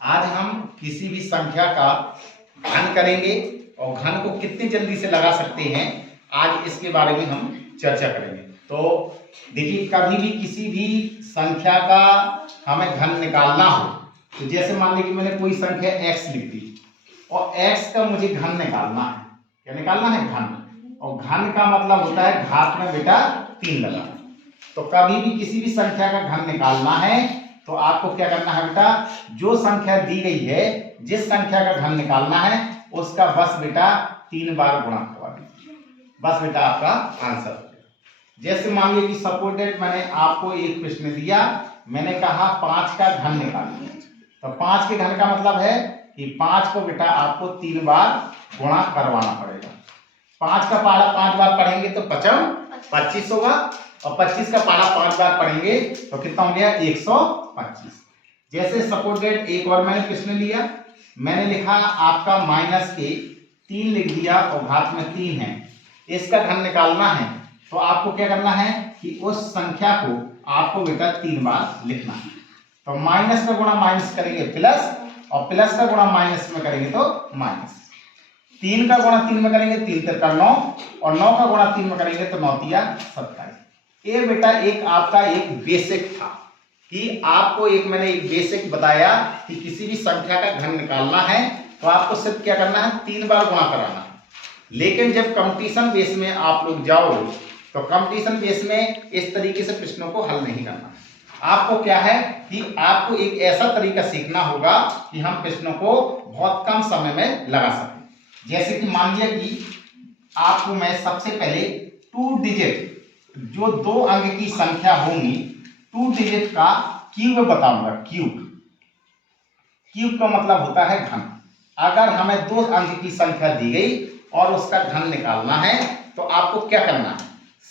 आज हम किसी भी संख्या का घन करेंगे और घन को कितनी जल्दी से लगा सकते हैं, आज इसके बारे में हम चर्चा करेंगे। तो देखिए, कभी भी किसी भी संख्या का हमें घन निकालना हो, तो जैसे मान लीजिए कि मैंने कोई संख्या x लिख दी और x का मुझे घन निकालना है। क्या निकालना है? घन। और घन का मतलब होता है घात में बेटा 3 लगाना। तो कभी भी किसी भी संख्या का घन निकालना है तो आपको क्या करना है बेटा, जो संख्या दी गई है, जिस संख्या का घन निकालना है उसका बस बेटा 3 बार गुणा करवा दीजिए, बस बेटा आपका आंसर हो गया। जैसे मान लीजिए कि सपोर्टेड मैंने आपको एक प्रश्न दिया, मैंने कहा 5 का घन निकालिए, तो 5 के घन का मतलब है कि 5 को बेटा आपको 3 बार गुणा करवाना पड़ेगा। 5 का पहाड़ा 5 बार पढ़ेंगे तो 25 होगा, और 25 का पहाड़ा 5 बार पढ़ेंगे तो कितना हो गया? 125। जैसे सपोर्टेड एक और मैंने प्रश्न लिया, मैंने लिखा आपका माइनस के 3 लिख दिया और घात में 3 है, इसका घन निकालना है तो आपको क्या करना है कि उस संख्या को आपको बेटा 3 बार लिखना है। तो माइनस का गुणा माइनस करेंगे प्लस, और प्लस का गुणा माइनस में करेंगे तो माइनस। 3 का गुणा 3 में करेंगे 3 तिरका 9, और 9 का गुणा 3 में करेंगे तो 9 तिया 27। ये बेटा एक आपका एक बेसिक था कि आपको मैंने एक बेसिक बताया कि किसी भी संख्या का घन निकालना है तो आपको सिर्फ क्या करना है? 3 बार गुणा कराना है। लेकिन जब कंपटीशन बेस में आप लोग जाओ तो कंपटीशन बेस में इस तरीके से प्रश्नों को हल नहीं करना। आपको क्या है कि आपको एक ऐसा तरीका सीखना होगा कि हम प्रश्नों को बहुत कम समय में लगा सकें। जैसे कि मान लिया कि आपको मैं सबसे पहले 2 डिजिट जो 2 अंक की संख्या होंगी, 2 डिजिट का क्यूब बताऊंगा। क्यूब का मतलब होता है घन। अगर हमें 2 अंक की संख्या दी गई और उसका घन निकालना है तो आपको क्या करना है?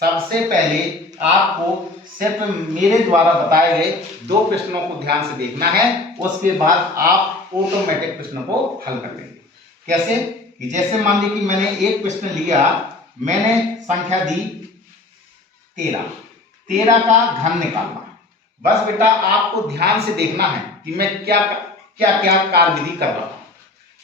सबसे पहले आपको सिर्फ मेरे द्वारा बताए गए 2 प्रश्नों को ध्यान से देखना है, उसके बाद आप ऑटोमेटिक प्रश्नों को हल कर लेंगे। कैसे? कि जैसे मान लीजिए कि मैंने एक प्रश्न लिया, मैंने संख्या दी 13 का घन निकालना। बस बेटा आपको ध्यान से देखना है कि मैं क्या क्या क्या कार्यविधि कर रहा हूं।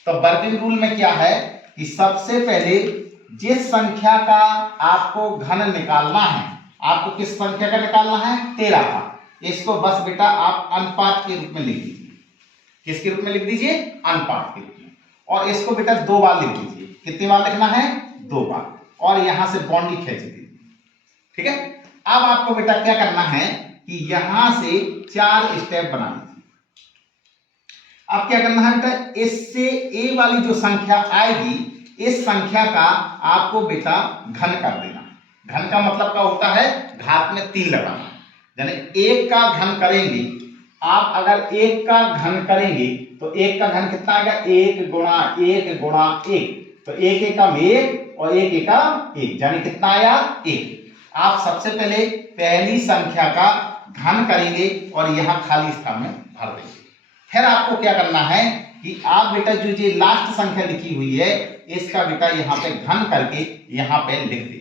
तो वर्किंग रूल में क्या है कि सबसे पहले जिस संख्या का आपको घन निकालना है, आपको किस संख्या का निकालना है? 13 का। इसको बस बेटा आप अनुपात के रूप में लिख दीजिए। किसके रूप में लिख दीजिए? अनुपात के रूप में। और इसको बेटा 2 बार लिख दीजिए। कितनी बार लिखना है? 2 बार। और यहां से बाउंड्री खींच दीजिए। ठीक है। अब आपको बेटा क्या करना है कि यहां से 4 स्टेप बना लीजिए। अब क्या करना है बेटा, इससे ए वाली जो संख्या आएगी, इस संख्या का आपको बेटा घन कर देना। घन का मतलब क्या होता है? घात में 3 लगाना। यानी 1 का घन करेंगे आप, अगर 1 का घन करेंगे तो 1 का घन कितना आएगा? 1 गुणा 1 गुणा 1। तो 1 एकम 1 और 1 एकम 1, यानी कितना आया? 1। आप सबसे पहले पहली संख्या का घन करेंगे और यहां खाली स्थान में भर देंगे। फिर आपको क्या करना है कि आप बेटा जो ये लास्ट संख्या लिखी हुई है, इसका बेटा यहाँ पे घन करके यहाँ पे लिख देंगे।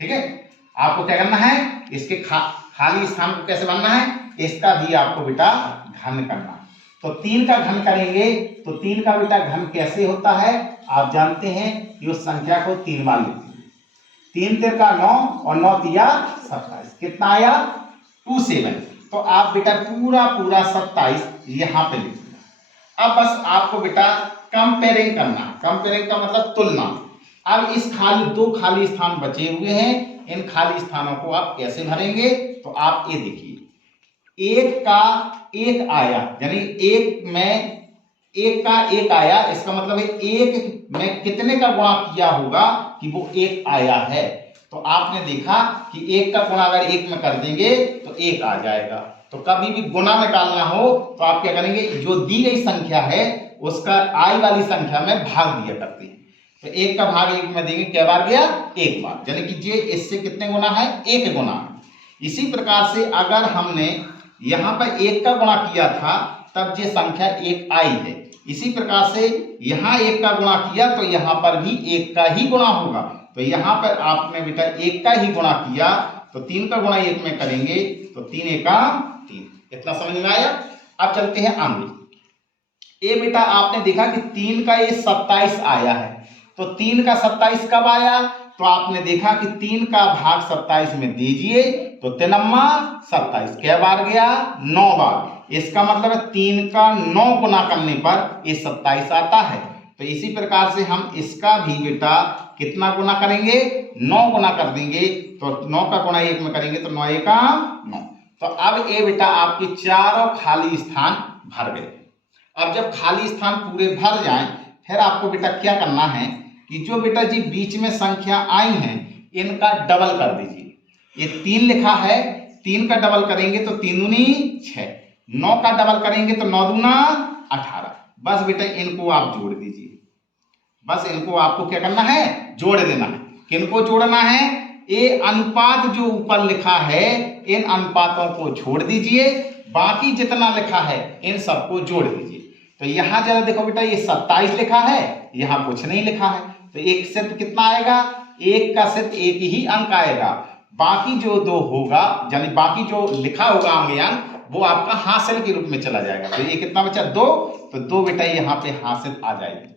ठीक है। आपको क्या करना है? इसके खाली स्थान को कैसे बनना है, इसका भी आपको बेटा घन करना है। तो 3 का घन करेंगे तो 3 का बेटा घन कैसे होता है? आप जानते हैं कि उस संख्या को 3 बार लिखते हैं। 3 तिरका 9 और 9 तिया 27। कितना आया? 27। तो आप बेटा पूरा 27 यहां पे लिख दिया। अब बस आपको बेटा कंपेयरिंग करना। कंपेयरिंग का मतलब तुलना। अब इस दो खाली स्थान बचे हुए हैं, इन खाली स्थानों को आप कैसे भरेंगे? तो आप ये देखिए, 1 का 1 आया, यानी 1 में 1 का 1 आया, इसका मतलब है 1 में कितने का गुणा किया होगा कि वो 1 आया है। तो आपने देखा कि 1 का गुणा अगर 1 में कर देंगे तो 1 आ जाएगा। तो कभी भी गुणा निकालना हो तो आप क्या करेंगे, जो दी गई संख्या है उसका आई वाली संख्या में भाग दिया करते हैं। तो 1 का भाग 1 में देंगे, क्या बार गया? 1 बार, यानी कि ये इससे कितने गुना है? 1 गुना। इसी प्रकार से अगर हमने यहाँ पर 1 का गुणा किया था तब ये संख्या 1 आई है। इसी प्रकार से यहाँ 1 का गुणा किया तो यहाँ पर भी 1 का ही गुणा होगा। तो यहाँ पर आपने बेटा 1 का ही गुणा किया तो 3 का गुणा 1 में करेंगे तो 3 एका 3। इतना समझ में आया? अब चलते हैं आगे। ये बेटा आपने देखा कि 3 का ये 27 आया है, तो 3 का 27 कब आया, तो आपने देखा कि 3 का भाग 27 में दीजिए तो 3 27 कै बार गया, 9 बार। इसका मतलब है 3 का 9 गुना करने पर ये 27 आता है। तो इसी प्रकार से हम इसका भी बेटा कितना गुना करेंगे, 9 गुना कर देंगे। तो 9 का गुना 1 में करेंगे तो 9 एका 9। तो अब ये बेटा आपके चारों खाली स्थान भर गए। अब जब खाली स्थान पूरे भर जाएं, फिर आपको बेटा क्या करना है कि जो बेटा जी बीच में संख्या आई हैं इनका डबल कर दीजिए। ये 3 लिखा है, 3 का डबल करेंगे तो 3 दूनी 6, 9 का डबल करेंगे तो 9 दूना 18। बस बेटा इनको आप जोड़ दीजिए, बस इनको आपको क्या करना है, जोड़ देना है। किनको जोड़ना है, ये अनुपात जो ऊपर लिखा है इन अनुपातों को छोड़ दीजिए, बाकी जितना लिखा है इन सबको जोड़ दीजिए। तो यहां जरा देखो बेटा ये 27 लिखा है, यहां कुछ नहीं लिखा है, तो एक सिर्फ कितना आएगा, एक का सिर्फ एक ही अंक आएगा, बाकी जो 2 होगा यानी बाकी जो लिखा होगा आगे अंक वो आपका हासिल के रूप में चला जाएगा। तो ये कितना बचा, 2, तो 2 बेटा यहाँ पे हासिल आ जाएगी।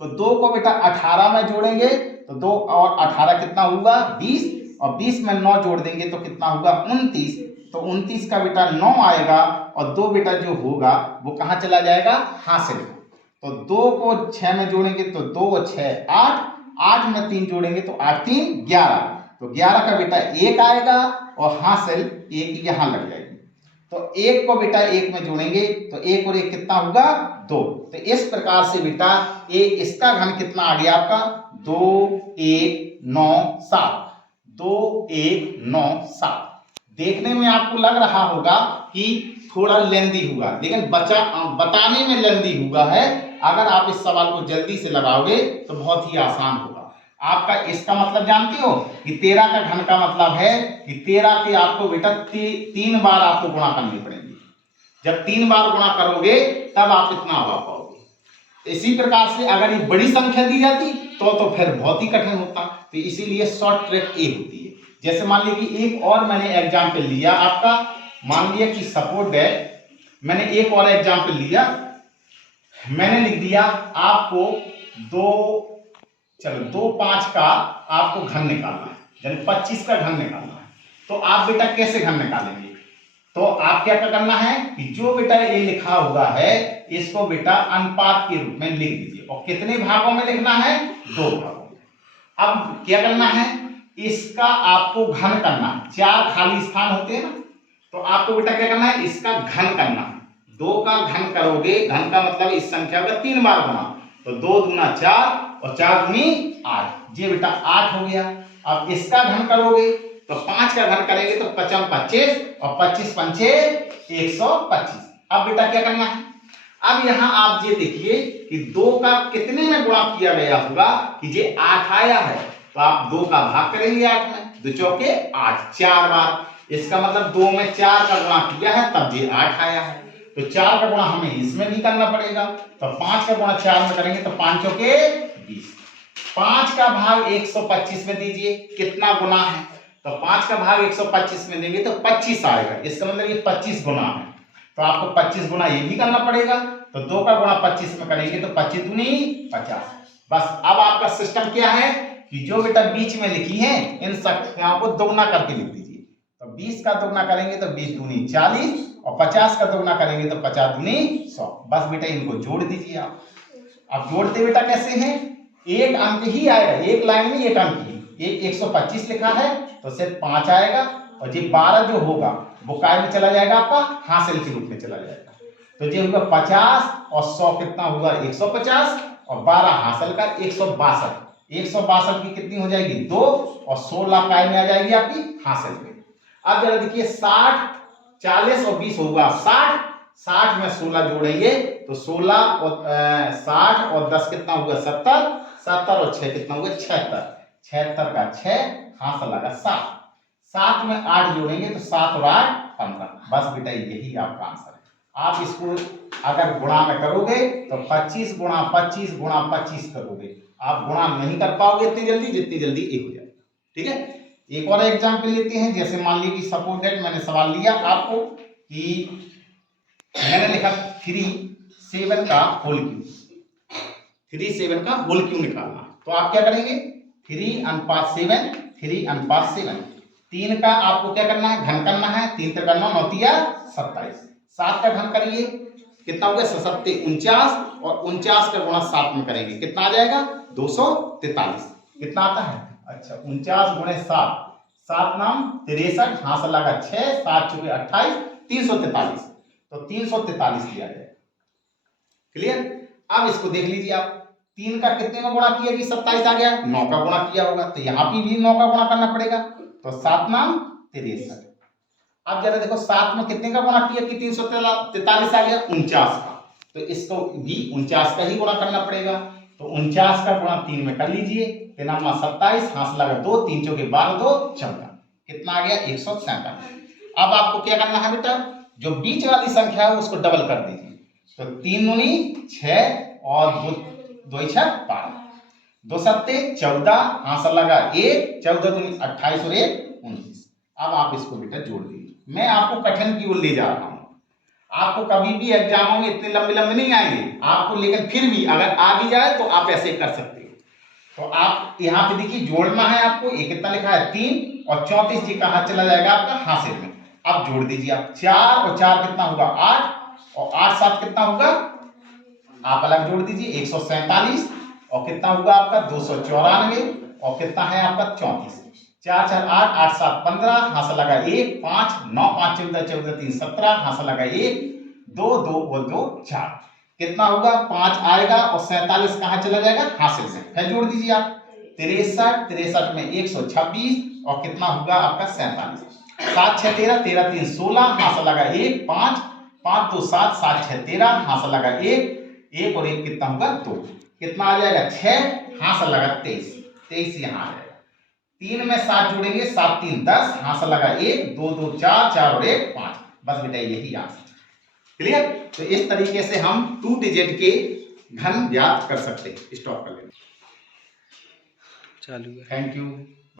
तो 2 को बेटा 18 में जोड़ेंगे तो 2 और 18 कितना होगा, 20, और 20 में 9 जोड़ देंगे तो कितना होगा, 29। तो 29 का बेटा 9 आएगा और 2 बेटा जो होगा वो कहाँ चला जाएगा, हासिल। तो 2 को 6 में जोड़ेंगे तो 2 और 6 8, 8 में 3 जोड़ेंगे तो 8 3 11, तो 11 का बेटा 1 आएगा और हासिल 1 यहाँ लग जाएगी। तो 1 को बेटा 1 में जोड़ेंगे तो 1 और 1 कितना होगा, 2। तो इस प्रकार से बेटा ये इसका घन कितना आ गया आपका, 2 1 9 7, 2 1 9 7। देखने में आपको लग रहा होगा कि थोड़ा लेंदी हुआ, लेकिन बताने में लेंदी हुआ है। अगर आप इस सवाल को जल्दी से लगाओगे तो बहुत ही आसान होगा। आपका इसका मतलब जानते हो कि 13 का घन का मतलब है कि 13 के आपको बेटा 3 बार आपको गुणा करनी पड़ेगी। जब 3 बार गुणा करोगे तब आप इतना आ पाओगे। इसी प्रकार से अगर ये बड़ी संख्या दी जाती तो फिर बहुत ही कठिन होता। तो इसीलिए शॉर्ट ट्रिक ये होती है। जैसे मान लीजिए कि एक और मैंने एग्जाम्पल लिया आपका, मान लिया कि सपोर्ट दैट मैंने एक और एग्जाम्पल लिया, मैंने लिख दिया आपको 2 5 का आपको घन निकालना है, यानी 25 का घन निकालना है। तो आप बेटा कैसे घन निकालेंगे, तो आप क्या करना है कि जो बेटा ये लिखा हुआ है इसको बेटा अनुपात के रूप में लिख दीजिए। और कितने भागों में लिखना है, 2 भागों में। अब क्या करना है, इसका आपको घन करना है। 4 खाली स्थान होते हैं ना, तो आपको बेटा क्या करना है, इसका घन करना है। 2 का घन करोगे, घन का मतलब इस संख्या का 3 बार गुना, तो 2 दूना 4 और 4 दूनी 8, ये बेटा 8 हो गया। अब इसका घन करोगे तो 5 का घन करेंगे तो 5 25 और 25 पंचे 125। अब बेटा क्या करना है, अब यहां आप ये देखिए कि 2 का कितने में गुणा किया गया होगा कि ये 8 आया है, तो आप 2 का भाग करेंगे 8 में, 2 चौके 8, 4 बार। इसका मतलब 2 में 4 का गुणा किया है तब ये 8 आया है। तो 4 का गुणा हमें इसमें भी करना पड़ेगा, तो 5 का गुणा 4 में करेंगे तो 5 चौके 20। 5 का भाग 125 में दीजिए, कितना गुना है, तो 5 का भाग 125 में देंगे तो 25 आएगा। इसका मतलब ये 25 गुना है, तो आपको 25 गुना ये भी करना पड़ेगा। तो 2 का गुणा 25 में करेंगे तो 25 दूनी 50। बस अब आपका सिस्टम क्या है कि जो बेटा बीच में लिखी है इन संख्याओं को दोगुना करके लिख दीजिए। तो 20 का दोगुना करेंगे तो 20 दूनी 40 और 50 का दोगुना करेंगे तो 50 दूनी 100। बस बेटा इनको जोड़ दीजिए आप। अब जोड़ते बेटा कैसे हैं, एक अंक ही आएगा, एक लाइन में एक अंक ही। ये 125 लिखा है तो सिर्फ 5 आएगा, और ये 12 जो होगा वो काय में चला जाएगा, आपका हासिल के रूप में चला जाएगा। तो ये होगा 50 और 100 कितना होगा, 150 और 12 हासिल का 162। 162 की कितनी हो जाएगी, 2, और 16 काय में आ जाएगी आपकी हासिल में। अब जरा देखिए 60 40 और 20 होगा 60, 60 में 16 जोड़ेंगे तो 16 और 60 और 10 कितना होगा 70, 70 और 6 कितना होगा 76, 76 का 6 हासिल लगा 7, 7 में 8 जोड़ेंगे तो 7 और 8 15। बस बेटा यही आपका आंसर है। आप इसको अगर गुणा में करोगे तो 25 गुणा 25 गुणा 25 करोगे, आप गुणा नहीं कर पाओगे इतनी जल्दी जितनी जल्दी एक हो जाएगा। ठीक है, एक और एग्जाम्पल लेते हैं। जैसे मान लीजिए कि सपोज दैट मैंने सवाल लिया आपको कि मैंने लिखा 3 7 का होल क्यूब, 3 7 का होल क्यूब निकालना। तो आप क्या करेंगे 3:7, 3:7, 3 का आपको क्या करना है घन करना है, 3 3 9 9 27, 7 का घन करिए कितना हो गया 7 49 और 49 का गुणा 7 में करेंगे कितना आ जाएगा 243। कितना आता है अच्छा 49 गुणे 7, 7 नाम 63, हाथ से लगा 6, 7 चुके 28, 343, तो 343 लिया जाए। क्लियर। अब इसको देख लीजिए आप 3 का कितने में गुणा किया कि 27 आ गया, 9 का गुणा किया होगा तो यहाँ पे भी 9 का गुणा करना पड़ेगा, तो 7 नाम 63। अब जरा देखो 7 में कितने का गुणा किया कि 343 आ गया 49 का, तो इसको भी 49 का ही गुणा करना पड़ेगा, तो 49 का गुणा 3 में कर लीजिए, 3 27, हाथ लगा 2, 3 चौके 12, 2 14, कितना आ गया 147। अब आपको क्या करना है बेटा जो बीच वाली संख्या है उसको डबल कर दीजिए, तो 3 दूनी 6 और 2 6 12, 2 7 14, हाथ लगा 1, 14 दूनी 28 और 1 19। अब आप इसको बेटा जोड़ दीजिए। मैं आपको कठिन की ओर ले जा रहा हूं, आपको कभी भी एग्जामों में इतने लंबे लंबे नहीं आएंगे आपको, लेकिन फिर भी अगर आ भी जाए तो आप ऐसे कर सकते हो। तो आप यहाँ पे देखिए जोड़ना है आपको, ये कितना लिखा है 3 और 34 जी का हाथ चला जाएगा आपका हासिल में। अब जोड़ दीजिए आप 4 और 4 कितना होगा 8 और 8 7 कितना होगा, आप अलग जोड़ दीजिए 147 और कितना होगा आपका 294 और कितना है आपका 34, 4 4 8 8 7 15, हाथ लगा 1 5 9 5 14 14 3 17, हाथ लगा 1 2 2 और 2 4, कितना होगा 5 आएगा और 47 कहाँ चला जाएगा हासिल में। फिर जोड़ दीजिए आप 63 63 में 126 और कितना होगा आपका 47, 7 6 13 13 3 16, हाथ लगा 1 5 5 2 7 7 6 13, हाथ लगा 1 और 1 कितना होगा 2, कितना आ जाएगा 6, हाथ लगा 23 23 यहाँ आ जाएगा। 3 में 7 जोड़ेंगे 7 3 10, हाथ लगा 1 2 2 4 4 और 1 5, बस बेटा यही आंसर। क्लियर। तो इस तरीके से हम 2 डिजिट के घन ज्ञात कर सकते हैं। स्टॉप कर लेंगे। चालू है। Thank you.